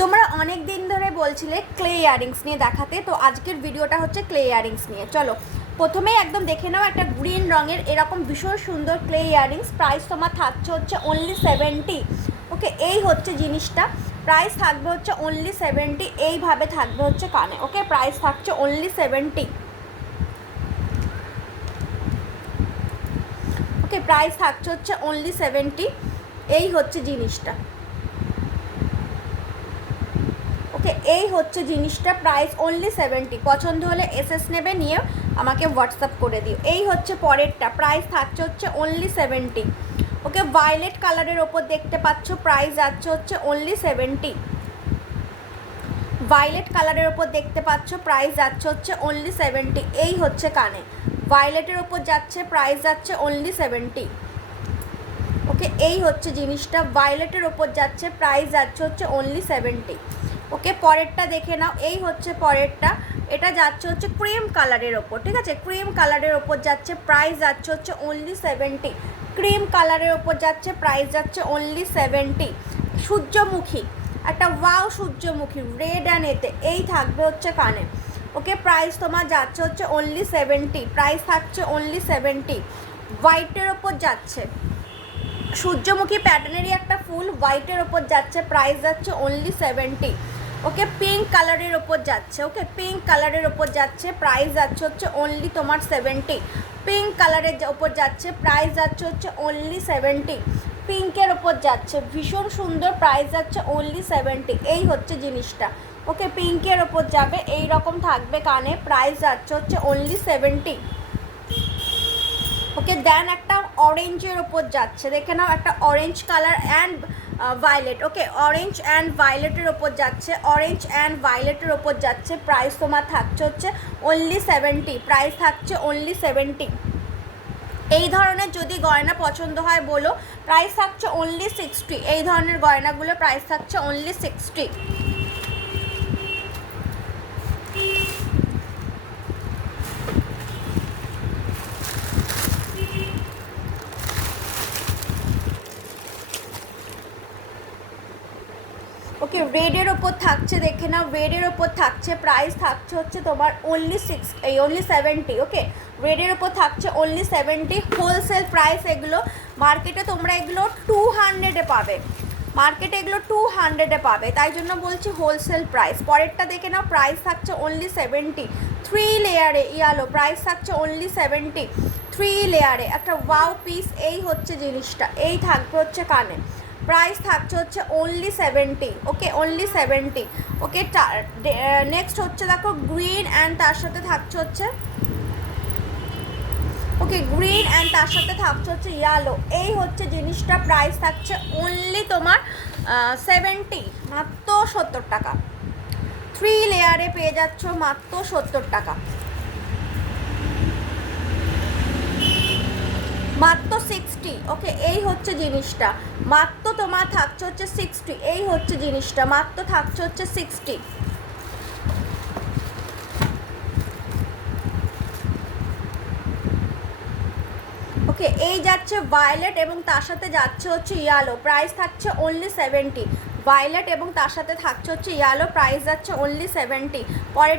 তোমরা অনেক দিন ধরে বলছিলে ক্লে ইয়ারিংস নিয়ে দেখাতে, তো আজকের ভিডিওটা হচ্ছে ক্লে ইয়ারিংস নিয়ে। চলো, প্রথমেই একদম দেখে নাও একটা গ্রিন রঙের এরকম ভীষণ সুন্দর ক্লে ইয়ারিংস প্রাইস তোমার থাকছে হচ্ছে অনলি সেভেন্টি ওকে এই হচ্ছে জিনিসটা। প্রাইস থাকবে হচ্ছে অনলি সেভেন্টি এইভাবে থাকবে হচ্ছে কানে। ওকে প্রাইস থাকছে অনলি সেভেন্টি ওকে প্রাইস থাকছে হচ্ছে অনলি সেভেন্টি এই হচ্ছে জিনিসটা ওকে এই হচ্ছে জিনিসটা প্রাইস অনলি সেভেন্টি পছন্দ হলে এসএস নেবে, নিয়ে আমাকে হোয়াটসঅ্যাপ করে দিও। এই হচ্ছে পরেরটা প্রাইস থাকছে হচ্ছে অনলি সেভেন্টি ওকে ভায়োলেট কালারের ওপর দেখতে পাচ্ছ প্রাইস যাচ্ছে হচ্ছে অনলি সেভেন্টি ভায়োলেট কালারের ওপর দেখতে পাচ্ছ প্রাইস যাচ্ছে হচ্ছে অনলি সেভেন্টি এই হচ্ছে কানে। ভায়োলেটের ওপর যাচ্ছে প্রাইস যাচ্ছে অনলি সেভেন্টি ওকে, এই হচ্ছে জিনিসটা। ভায়োলেটের ওপর যাচ্ছে প্রাইস যাচ্ছে হচ্ছে অনলি সেভেন্টি ওকে পরেরটা দেখে নাও, এই হচ্ছে পরেরটা। এটা যাচ্ছে হচ্ছে ক্রিম কালারের ওপর, ঠিক আছে? ক্রিম কালারের ওপর যাচ্ছে প্রাইস যাচ্ছে হচ্ছে অনলি সেভেন্টি ক্রিম কালারের ওপর যাচ্ছে প্রাইস যাচ্ছে অনলি সেভেন্টি সূর্যমুখী, একটা ওয়াও সূর্যমুখী রেড অ্যান্ড এতে এই থাকবে হচ্ছে কানে। ওকে প্রাইস তোমার যাচ্ছে হচ্ছে অনলি সেভেন্টি প্রাইস থাকছে অনলি সেভেন্টি হোয়াইটের ওপর যাচ্ছে, সূর্যমুখী প্যাটার্নেরই একটা ফুল হোয়াইটের ওপর যাচ্ছে প্রাইস যাচ্ছে অনলি সেভেন্টি ওকে পিঙ্ক কালারের ওপর যাচ্ছে, ওকে পিঙ্ক কালারের ওপর যাচ্ছে প্রাইস যাচ্ছে হচ্ছে অনলি তোমার সেভেন্টি পিঙ্ক কালারের ওপর যাচ্ছে প্রাইস যাচ্ছে হচ্ছে অনলি সেভেন্টি পিঙ্কের ওপর যাচ্ছে, ভীষণ সুন্দর প্রাইস যাচ্ছে অনলি সেভেন্টি এই হচ্ছে জিনিসটা। ওকে পিঙ্কের ওপর যাবে, এই রকম থাকবে কানে প্রাইস যাচ্ছে হচ্ছে অনলি সেভেন্টি ওকে দেন একটা অরেঞ্জের ওপর যাচ্ছে, দেখে নাও একটা orange colour and violet okay orange and ভায়োলেটের ওপর যাচ্ছে অরেঞ্জ অ্যান্ড ভায়োলেটের ওপর যাচ্ছে প্রাইস তোমার থাকছে হচ্ছে অনলি সেভেন্টি প্রাইস থাকছে অনলি সেভেন্টি এই ধরনের যদি গয়না পছন্দ হয় বলো প্রাইস থাকছে অনলি সিক্সটি এই ধরনের গয়নাগুলো প্রাইস থাকছে অনলি সিক্সটি ওকে রেডের ওপর থাকছে, দেখে নাও রেডের ওপর থাকছে প্রাইস থাকছে হচ্ছে তোমার অনলি সিক্স এই অনলি সেভেন্টি ওকে রেডের ওপর থাকছে অনলি সেভেন্টি হোলসেল প্রাইস এগুলো মার্কেটে তোমরা এগুলো টু হান্ড্রেডে পাবে। মার্কেটে এগুলো টু হান্ড্রেডে পাবে, তাই জন্য বলছি হোলসেল প্রাইস পরেরটা দেখে নাও প্রাইস থাকছে অনলি সেভেন্টি থ্রি লেয়ারে ইয়ালো প্রাইস থাকছে অনলি সেভেন্টি থ্রি লেয়ারে একটা ওয়াও পিস এই হচ্ছে জিনিসটা, এই থাকবে হচ্ছে কানে। প্রাইস থাকছে হচ্ছে only seventy okay only seventy okay next হচ্ছে দেখো গ্রিন অ্যান্ড তার সাথে থাকছে হচ্ছে ওকে গ্রিন অ্যান্ড তার সাথে থাকছে হচ্ছে ইয়ালো এই হচ্ছে জিনিসটা প্রাইস থাকছে অনলি তোমার সেভেন্টি মাত্র সত্তর টাকা। থ্রি লেয়ারে পেয়ে যাচ্ছ মাত্র সত্তর টাকা। মাত্র সিক্সটি ওকে এই হচ্ছে জিনিসটা। মাত্র তোমার থাকছে হচ্ছে সিক্সটি এই হচ্ছে জিনিসটা, মাত্র থাকছে হচ্ছে সিক্সটি ওকে এই যাচ্ছে ভায়োলেট এবং তার সাথে যাচ্ছে হচ্ছে ইয়ালো প্রাইস থাকছে অনলি সেভেন্টি ভায়োলেট এবং তার সাথে থাকছে হচ্ছে ইয়ালো প্রাইস যাচ্ছে অনলি সেভেন্টি পরের